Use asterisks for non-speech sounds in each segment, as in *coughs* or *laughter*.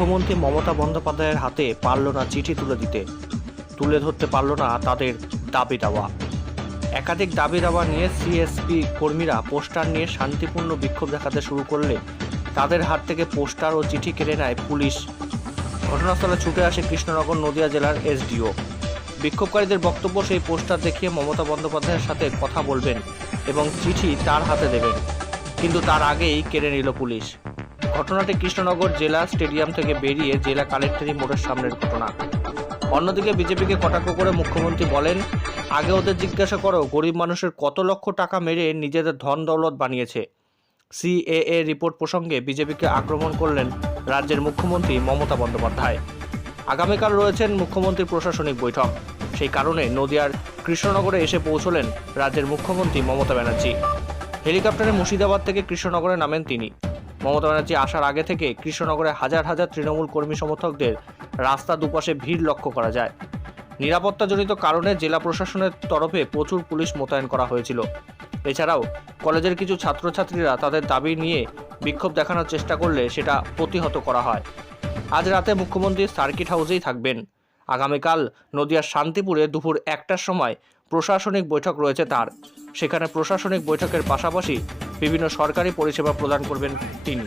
মুখ্যমন্ত্রী মমতা বন্দ্যোপাধ্যায়ের হাতে পারল না চিঠি তুলে দিতে। তুলে ধরতে পারল না তাদের দাবি দাওয়া। একাধিক দাবি দাওয়া নিয়ে সিএসপি কর্মীরা পোস্টার নিয়ে শান্তিপূর্ণ বিক্ষোভ দেখাতে শুরু করলে তাদের হাত থেকে পোস্টার ও চিঠি কেড়ে নেয় পুলিশ। ঘটনাস্থলে ছুটে আসে কৃষ্ণনগর নদিয়া জেলার এসডিও। বিক্ষোভকারীদের বক্তব্য সেই পোস্টার দেখিয়ে মমতা বন্দ্যোপাধ্যায়ের সাথে কথা বলবেন এবং চিঠি তার হাতে দেবেন। কিন্তু তার আগেই কেড়ে নিল পুলিশ। ঘটনাটি কৃষ্ণনগর জেলা স্টেডিয়াম থেকে বেরিয়ে জেলা কালেক্টরি মোড়ের সামনের ঘটনা। অন্যদিকে বিজেপিকে কটাক্ষ করে মুখ্যমন্ত্রী বলেন, আগে ওদের জিজ্ঞাসা করো, গরিব মানুষের কত লক্ষ টাকা মেরে নিজেদের ধন দৌলত বানিয়েছে। সিএএ রিপোর্ট প্রসঙ্গে বিজেপিকে আক্রমণ করলেন রাজ্যের মুখ্যমন্ত্রী মমতা বন্দ্যোপাধ্যায়। আগামীকাল রয়েছেন মুখ্যমন্ত্রীর প্রশাসনিক বৈঠক। সেই কারণে নদিয়ার কৃষ্ণনগরে এসে পৌঁছলেন রাজ্যের মুখ্যমন্ত্রী মমতা ব্যানার্জি। হেলিকপ্টারে মুর্শিদাবাদ থেকে কৃষ্ণনগরে নামেন তিনি। মমতা ব্যানার্জি আসার আগে থেকে কৃষ্ণনগরে হাজার হাজার তৃণমূল কর্মী সমর্থকদের রাস্তা দুপাশে ভিড় লক্ষ্য করা যায়। নিরাপত্তাজনিত কারণে জেলা প্রশাসনের তরফে প্রচুর পুলিশ মোতায়েন করা হয়েছিল। এছাড়াও কলেজের কিছু ছাত্রছাত্রীরা তাদের দাবি নিয়ে বিক্ষোভ দেখানোর চেষ্টা করলে সেটা প্রতিহত করা হয়। আজ রাতে মুখ্যমন্ত্রী সার্কিট হাউসেই থাকবেন। আগামীকাল নদিয়ার শান্তিপুরে দুপুর একটার সময় প্রশাসনিক বৈঠক রয়েছে তার। সেখানে প্রশাসনিক বৈঠকের পাশাপাশি বিভিন্ন সরকারি পরিষেবা প্রদান করবেন তিনি।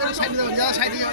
গাড়ি সাইড দেওয়া সাইড দেওয়া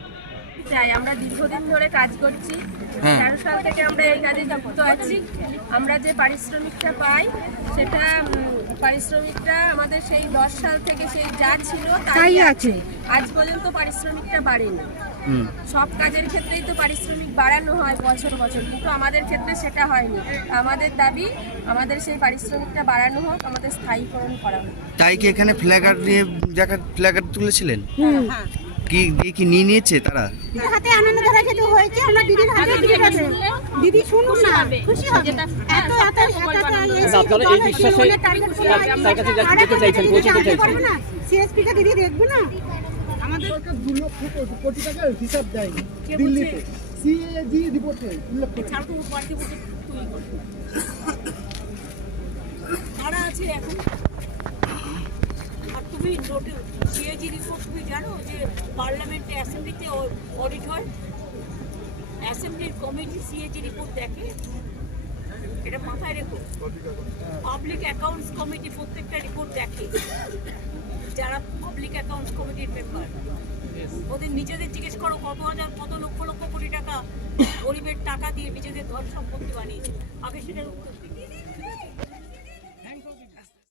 চাই আমরা দীর্ঘদিন ধরে কাজ করছি। তেরো সাল থেকে আমরা এই কাজে যুক্ত আছি। আমরা যে পারিশ্রমিকটা পাই সেটা পারিশ্রমিকটা আমাদের সেই দশ সাল থেকে সেই যা ছিল তাই আছে। আজ পর্যন্ত পারিশ্রমিকটা বাড়েনি। সব কাজের ক্ষেত্রেই তো পারিশ্রমিক বাড়ানো হয় বছর বছর কিন্তু আমাদের ক্ষেত্রে সেটা হয়নি। আমাদের দাবি আমাদের সেই পারিশ্রমিকটা বাড়ানো হোক আমাদের স্থায়ীকরণ করা হোক। তাই কি এখানে ফ্ল্যাগার নিয়ে জায়গা ফ্ল্যাগার তুলেছিলেন? কি দিয়ে কি নিয়ে নিয়েছে তারা? হাতে আনন্দ ধরা যেতে হয়েছে আমরা দিদির হাতে দিদি কাছে দিদি শুনুন না খুশি হবে। এত এত এত আপনারা এই বিশ্বাসে তার কাছে যেতে চাইছেন, পৌঁছতে চাইছেন। না। সিএসপি কে দিদি দেখবে না? সরকার দু লক্ষ কোটি টাকার হিসাব দেয়নি। দিল্লিতে। সিএজি রিপোর্টে উল্লেখ করে *coughs* কারা আছে এখন? নোটে সিএজি রিপোর্ট তুমি জানো যে পার্লামেন্টে অ্যাসেম্বলিতে অডিট হয়? অ্যাসেম্বলির কমিটি সিএজি রিপোর্ট দেখে। এটা মাথায় রেখো। পাবলিক অ্যাকাউন্টস কমিটি প্রত্যেকটা রিপোর্ট দেখে। যারা পাবলিক অ্যাকাউন্টস কমিটির মেম্বার ওদের নিজেদের জিজ্ঞেস করো কত হাজার কত লক্ষ লক্ষ কোটি টাকা গরিবের টাকা দিয়ে নিজেদের ধন সম্পত্তি বানিয়েছে? আগে সেটার উত্তর।